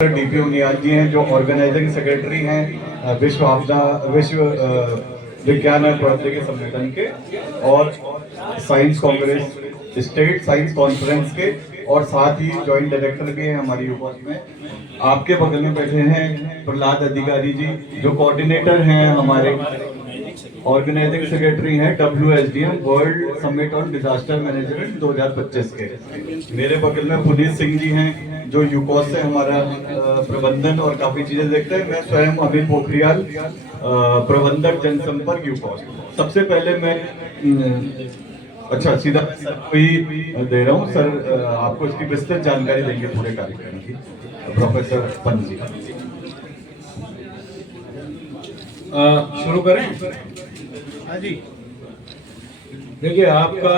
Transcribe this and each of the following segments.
DP Uniyal जी हैं जो organising secretary हैं विश्व विज्ञान और प्रौद्योगिकी सम्मेलन के और science Congress state science conference के, और साथ ही जॉइंट डायरेक्टर भी हैं हमारी यूपॉस में। आपके बगल में बैठे हैं प्रहलाद अधिकारी जी जो कोऑर्डिनेटर हैं, हमारे ऑर्गेनाइजिंग सेक्रेटरी हैं WSDM world summit on disaster management 2025 के। मेरे बगल में पुनीत सिंह जी हैं जो यूकॉस से हमारा प्रबंधन और काफी चीजें देखते हैं। मैं स्वयं अमित पोखरियाल, प्रबंधक जनसंपर्क यूकॉस। सबसे पहले मैं अच्छा सीधा सर को ही दे रहा हूँ। सर आपको इसकी विस्तृत जानकारी देंगे पूरे कार्यक्रम की, प्रोफेसर पंत जी। शुरू करें? हाँ जी, देखिए आपका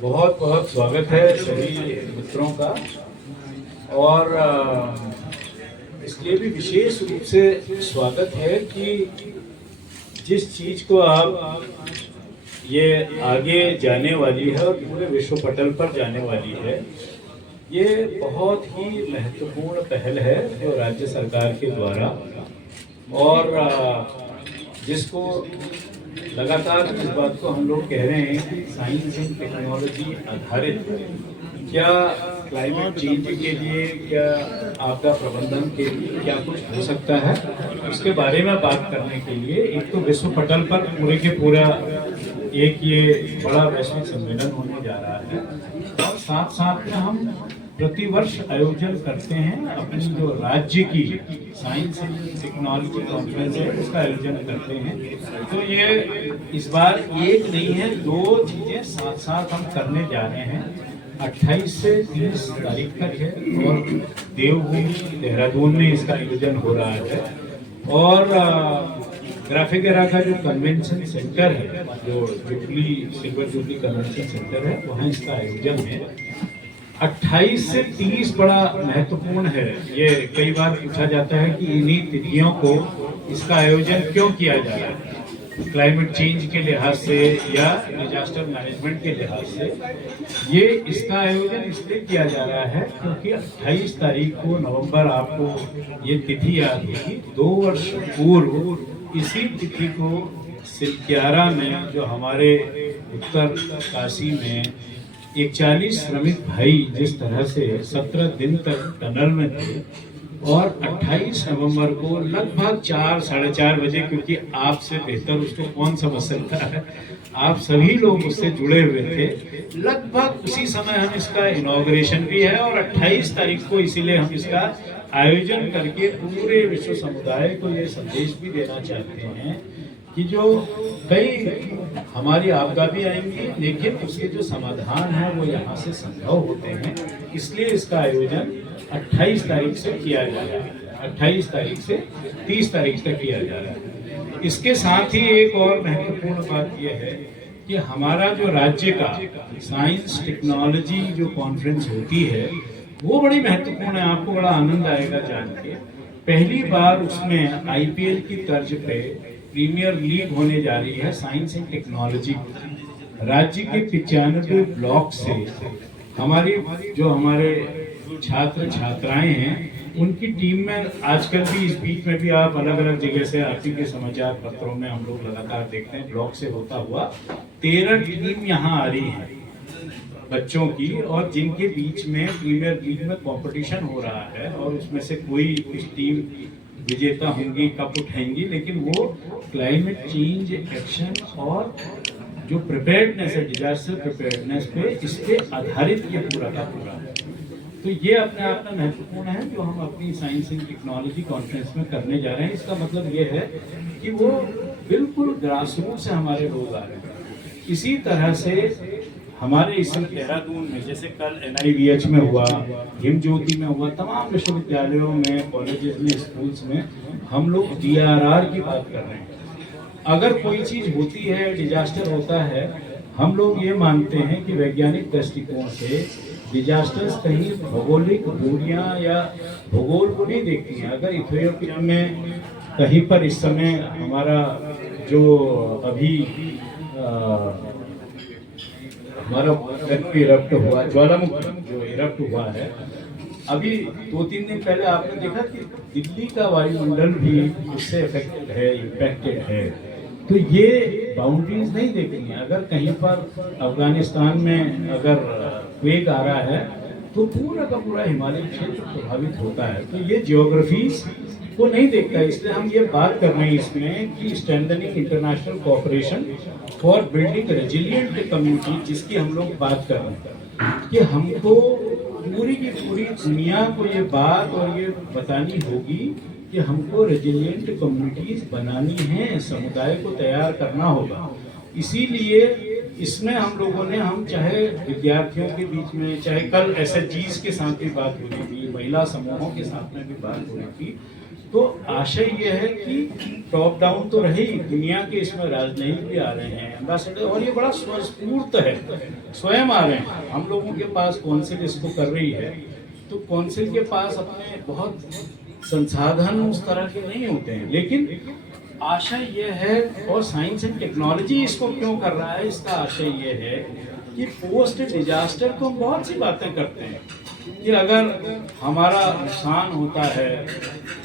बहुत बहुत स्वागत है सभी मित्रों का, और इसलिए भी विशेष रूप से स्वागत है कि जिस चीज को आप ये आगे जाने वाली है और पूरे विश्व पटल पर जाने वाली है, ये बहुत ही महत्वपूर्ण पहल है जो राज्य सरकार के द्वारा, और जिसको लगातार इस बात को हम लोग कह रहे हैं कि साइंस एंड टेक्नोलॉजी आधारित क्या क्लाइमेट चेंज के लिए, क्या आपदा प्रबंधन के लिए क्या कुछ हो सकता है, उसके बारे में बात करने के लिए एक तो विश्व पटल पर पूरे के पूरा एक ये बड़ा वैश्विक सम्मेलन होने जा रहा है, और साथ साथ में हम प्रतिवर्ष आयोजन करते हैं अपनी जो राज्य की साइंस एंड टेक्नोलॉजी कॉन्फ्रेंस है उसका आयोजन करते हैं। तो ये इस बार एक नहीं है, दो चीजें साथ साथ हम करने जा रहे हैं। 28 से 30 तारीख तक है और देवभूमि देहरादून में इसका आयोजन हो रहा है, और ग्राफिकेरा का जो कन्वेंशन सेंटर है, जो सिल्वर जुबली कन्वेंशन सेंटर है, वहाँ इसका आयोजन है। 28 से 30 बड़ा महत्वपूर्ण है। ये कई बार पूछा जाता है कि इन्हीं तिथियों को इसका आयोजन क्यों किया जा रहा है, क्लाइमेट चेंज के लिहाज से या डिजास्टर मैनेजमेंट के लिहाज से। ये इसका आयोजन इसलिए किया जा रहा है क्योंकि 28 तारीख को नवंबर, आपको ये तिथि याद होगी, 2 वर्ष पूर्व इसी तिथि को सिलक्यारा में, जो हमारे उत्तर काशी में 41 श्रमिक भाई जिस तरह से 17 दिन तक टनल में थे, और 28 नवंबर को लगभग 4 साढ़े 4 बजे, क्योंकि आपसे बेहतर उसको कौन समझ सकता है, आप सभी लोग उससे जुड़े हुए थे, लगभग उसी समय हम इसका इनॉग्रेशन भी है, और 28 तारीख को इसीलिए हम इसका आयोजन करके पूरे विश्व समुदाय को ये संदेश भी देना चाहते हैं कि जो कई हमारी आपदा भी आएंगी, लेकिन उसके जो समाधान है वो यहाँ से संभव होते हैं। इसलिए इसका आयोजन 28 तारीख से किया जा रहा है, 28 तारीख से 30 तारीख तक किया जा रहा है। इसके साथ ही एक और महत्वपूर्ण बात यह है कि हमारा जो राज्य का साइंस टेक्नोलॉजी जो कॉन्फ्रेंस होती है वो बड़ी महत्वपूर्ण है। आपको बड़ा आनंद आएगा जान के, पहली बार उसमें IPL की तर्ज पे प्रीमियर लीग होने जा रही है साइंस एंड टेक्नोलॉजी। राज्य के 95 ब्लॉक से हमारे छात्र छात्राएं हैं, उनकी टीम में आजकल भी, इस बीच में भी आप अलग अलग जगह से आप के समाचार पत्रों में हम लोग लगातार देखते हैं, ब्लॉक से होता हुआ 13 टीम यहाँ आ रही है बच्चों की, और जिनके बीच में प्रीमियर लीग में कंपटीशन हो रहा है, और उसमें से कोई कुछ टीम विजेता होंगी, कप उठाएंगी, लेकिन वो क्लाइमेट चेंज एक्शन और जो प्रिपेयर्डनेस है, डिजास्टर प्रिपेयर्डनेस पे, इस पे आधारित ये पूरा का पूरा है। तो ये अपने आप में महत्वपूर्ण है जो हम अपनी साइंस एंड टेक्नोलॉजी कॉन्फ्रेंस में करने जा रहे हैं। इसका मतलब ये है कि वो बिल्कुल ग्रासरूट से हमारे लोग आ रहे हैं। इसी तरह से हमारे इस देहरादून में, जैसे कल NIVH में हुआ, हिमज्योति में हुआ, तमाम विश्वविद्यालयों में, कॉलेजेस में, स्कूल्स में हम लोग DRR की बात कर रहे हैं। अगर कोई चीज होती है, डिजास्टर होता है, हम लोग ये मानते हैं कि वैज्ञानिक दृष्टिकोण से डिजास्टर्स कहीं भौगोलिक दूरियां या भूगोल को नहीं देखती हैं। अगर इथियोपिया में कहीं पर इस समय हमारा जो अभी हमारा इरप्ट हुआ, ज्वालामुखी जो इरप्ट हुआ है, अभी 2-3 दिन पहले आपने देखा कि दिल्ली का वायुमंडल भी इससे अफेक्टेड है, इम्पैक्टेड है। तो ये बाउंड्रीज नहीं देखनी है। अगर कहीं पर अफगानिस्तान में अगर क्वेक आ रहा है तो पूरा का पूरा हिमालय क्षेत्र प्रभावित होता है। तो ये जियोग्राफीज को नहीं देखता, इसलिए हम ये बात कर रहे हैं इसमें कि strengthening international cooperation for building resilient community, जिसकी हम लोग बात कर रहे हैं कि हमको पूरी की पूरी दुनिया को ये बात और ये बतानी होगी कि हमको रेजिलिएंट कम्युनिटीज बनानी है, समुदाय को तैयार करना होगा। इसीलिए इसमें हम लोगों ने, हम चाहे विद्यार्थियों के बीच में, चाहे कल एसएचजीज के साथ भी बात हो रही थी, महिला समूहों के साथ में भी बात हो रही थी, तो आशय ये है कि टॉप डाउन तो रही, दुनिया के इसमें राजनयिक भी आ रहे हैं, एम्बेसडर, और ये बड़ा स्वस्फूर्त है, स्वयं आ रहे हैं। हम लोगों के पास कौंसिल इसको कर रही है, तो कौंसिल के पास अपने बहुत संसाधन उस तरह के नहीं होते हैं, लेकिन आशय ये है, और साइंस एंड टेक्नोलॉजी इसको क्यों कर रहा है, इसका आशय ये है कि पोस्ट डिजास्टर को हम बहुत सी बातें करते हैं कि अगर हमारा नुकसान होता है,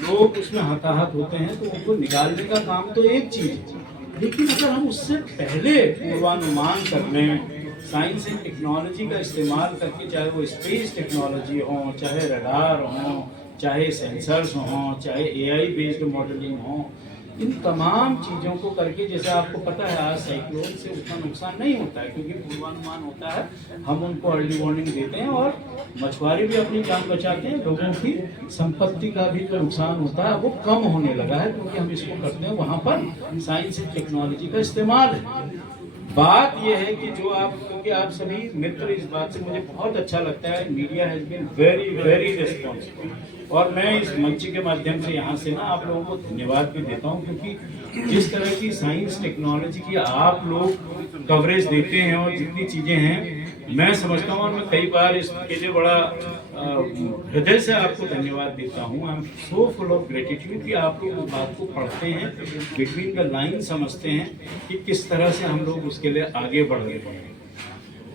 लोग उसमें हताहत होते हैं, तो उनको निकालने का काम तो एक चीज है, लेकिन अगर हम उससे पहले पूर्वानुमान कर लें, साइंस एंड टेक्नोलॉजी का इस्तेमाल करके, चाहे वो स्पेस टेक्नोलॉजी हो, चाहे रडार हो, चाहे सेंसर्स हों, चाहे एआई बेस्ड मॉडलिंग हो, इन तमाम चीज़ों को करके, जैसे आपको पता है आज साइक्लोन से उतना नुकसान नहीं होता है क्योंकि पूर्वानुमान होता है, हम उनको अर्ली वार्निंग देते हैं और मछुआरे भी अपनी जान बचाते हैं, लोगों की संपत्ति का भी जो नुकसान होता है वो कम होने लगा है क्योंकि हम इसको करते हैं, वहाँ पर साइंस एंड टेक्नोलॉजी का इस्तेमाल है। बात यह है कि जो आप, क्योंकि आप सभी मित्र, इस बात से मुझे बहुत अच्छा लगता है, media has been very very responsible, और मैं इस मंच के माध्यम से यहाँ से ना आप लोगों को धन्यवाद भी देता हूँ, क्योंकि जिस तरह की साइंस टेक्नोलॉजी की आप लोग कवरेज देते हैं और जितनी चीज़ें हैं, मैं समझता हूँ, और मैं कई बार इसके लिए बड़ा हृदय से आपको धन्यवाद देता हूँ। I am so full of gratitude कि आप लोग उस बात को पढ़ते हैं, बिटवीन द लाइन समझते हैं कि किस तरह से हम लोग उसके लिए आगे बढ़ रहे हैं।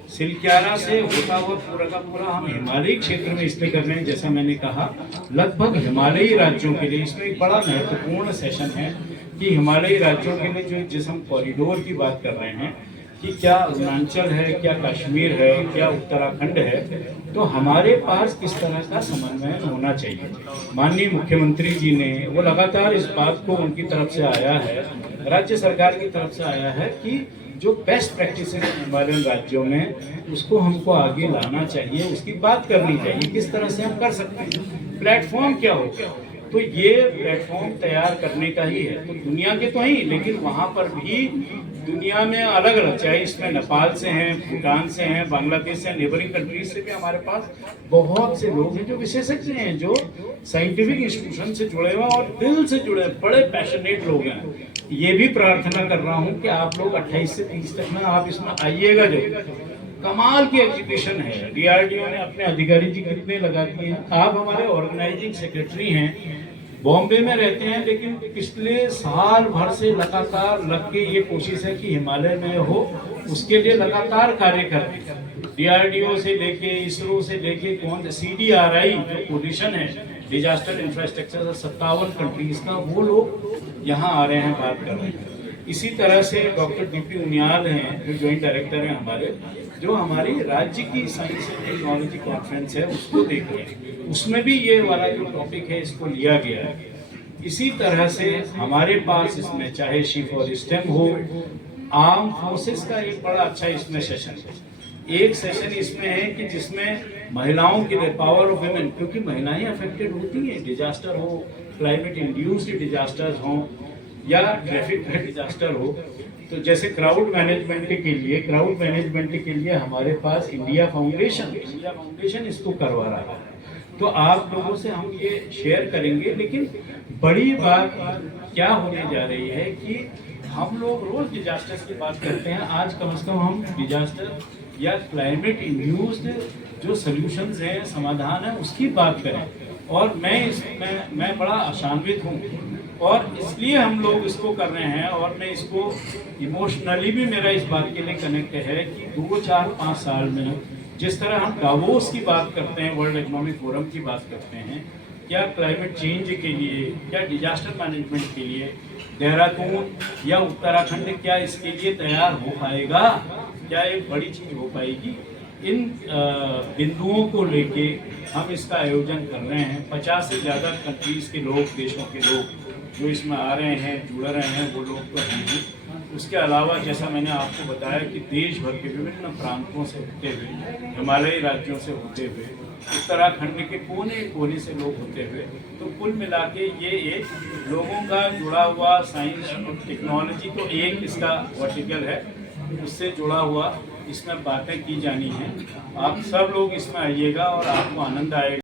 सिलक्यारा से होता हुआ पूरा का पूरा हम हिमालयी क्षेत्र में इसलिए कर रहे हैं, जैसा मैंने कहा, लगभग हिमालयी राज्यों के लिए इसमें एक बड़ा महत्वपूर्ण सेशन है कि हिमालयी राज्यों के लिए जो जिस हम कॉरिडोर की बात कर रहे हैं कि क्या अरुणाचल है, क्या कश्मीर है, क्या उत्तराखंड है, तो हमारे पास किस तरह का समन्वय होना चाहिए। माननीय मुख्यमंत्री जी ने वो लगातार इस बात को उनकी तरफ से आया है, राज्य सरकार की तरफ से आया है कि जो बेस्ट प्रैक्टिस है हिमालयन राज्यों में, उसको हमको आगे लाना चाहिए, उसकी बात करनी चाहिए, किस तरह से हम कर सकते हैं, प्लेटफॉर्म क्या होगा। तो ये प्लेटफॉर्म तैयार करने का ही है, तो दुनिया के तो ही, लेकिन वहाँ पर भी दुनिया में अलग अलग, चाहे इसमें नेपाल से हैं, भूटान से हैं, बांग्लादेश से, नेबरिंग कंट्रीज से भी हमारे पास बहुत से लोग हैं जो विशेषज्ञ हैं, जो साइंटिफिक इंस्टीट्यूशन से जुड़े हुए और दिल से जुड़े बड़े पैशनेट लोग हैं। ये भी प्रार्थना कर रहा हूँ कि आप लोग 28 से 30 तक ना आप इसमें आइएगा। जो कमाल की एग्जीबिशन है, डीआरडीओ ने अपने अधिकारी जी कितने लगा दिए हैं। आप हमारे ऑर्गेनाइजिंग सेक्रेटरी हैं, बॉम्बे में रहते हैं, लेकिन पिछले साल भर से लगातार लग के ये कोशिश है कि हिमालय में हो, उसके लिए लगातार कार्य कर रहे हैं। डीआरडीओ से लेके, इसरो से लेके, कौन CDRI जो पोजीशन है डिजास्टर इंफ्रास्ट्रक्चर 57 कंट्रीज का, वो लोग यहाँ आ रहे हैं, बात कर रहे हैं। इसी तरह से डॉक्टर DP उनियाल हैं जो ज्वाइंट डायरेक्टर हैं हमारे, जो हमारी राज्य की साइंस एंड टेक्नोलॉजी कॉन्फ्रेंस है उसको देख रहे हैं, उसमें भी ये वाला जो टॉपिक है इसको लिया गया है। इसी तरह से हमारे पास इसमें चाहे चीफ ऑफ स्टेम हो, आर्म फोर्सेस का एक बड़ा अच्छा इसमें सेशन है। एक सेशन इसमें है कि जिसमें महिलाओं के लिए पावर ऑफ वुमेन, क्योंकि महिलाएं अफेक्टेड होती हैं, डिजास्टर हो, क्लाइमेट इंड्यूस्ड डिजास्टर्स हो या ट्रैफिक डिजास्टर हो, तो जैसे क्राउड मैनेजमेंट के लिए हमारे पास इंडिया फाउंडेशन इसको करवा रहा है। तो आप लोगों से हम ये शेयर करेंगे, लेकिन बड़ी बात क्या होने जा रही है कि हम लोग रोज डिजास्टर्स की बात करते हैं, आज कम से कम हम डिजास्टर या क्लाइमेट इंड्यूस्ड जो सॉल्यूशंस हैं, समाधान है, उसकी बात करें। और मैं बड़ा आशान्वित हूँ और इसलिए हम लोग इसको कर रहे हैं, और मैं इसको इमोशनली भी मेरा इस बात के लिए कनेक्ट है कि 2, 4, 5 साल में जिस तरह हम डावोस की बात करते हैं, वर्ल्ड इकोनॉमिक फोरम की बात करते हैं, क्या क्लाइमेट चेंज के लिए, क्या डिजास्टर मैनेजमेंट के लिए देहरादून या उत्तराखंड क्या इसके लिए तैयार हो पाएगा? क्या एक बड़ी चीज हो पाएगी? इन बिंदुओं को लेके हम इसका आयोजन कर रहे हैं। 50 से ज़्यादा कंट्रीज के लोग, देशों के लोग जो इसमें आ रहे हैं, जुड़ रहे हैं, वो लोग तो हैं ही। उसके अलावा जैसा मैंने आपको बताया कि देश भर के विभिन्न प्रांतों से होते हुए, हिमालयी राज्यों से होते हुए, उत्तराखंड के कोने कोने से लोग होते हुए, तो कुल मिला के ये एक लोगों का जुड़ा हुआ साइंस और टेक्नोलॉजी तो एक इसका वर्टिकल है, उससे जुड़ा हुआ इसमें बातें की जानी हैं। आप सब लोग इसमें आइएगा और आपको आनंद आएगा।